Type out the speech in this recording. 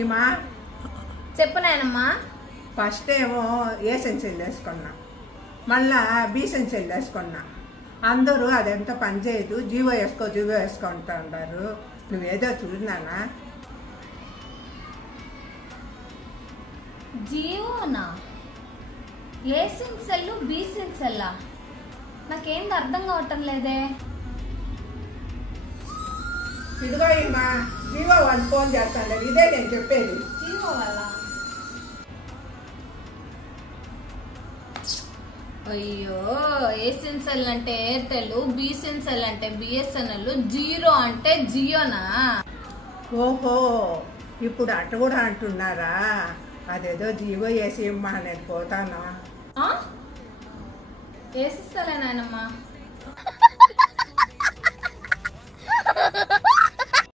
ఈమా చెప్పు నాయనమ్మా. ఫస్ట్ ఏమో ఏ సెన్సిల్ వేసుకున్నా, మళ్ళా బి సెన్సిల్ వేసుకున్నా. అందరూ అదెంత పని చేయదు, జీవో వేసుకుంటా ఉంటారు. నువ్వేదో చూసినానా? జీవోనా? ఏ సెన్సెల్ బి సెన్సెల్లా? నాకేంది అర్థం కావటం లేదే. ఇదిగో ఈమా, జీవో వాళ్ళు ఫోన్ చేస్తాను, ఇదే నేను చెప్పేది. జీవో వల్ల? అయ్యో, ఏ సెన్సెల్ అంటే ఎయిర్టెల్, బి సెన్సెల్ అంటే బిఎస్ఎన్ఎల్, జీరో అంటే జియోనా? ఓహో, ఇప్పుడు అటు కూడా అంటున్నారా? అదేదో జీవో వేసి ఇమ్మా, నేను పోతానా? వేసిస్తాలే నాయనమ్మా.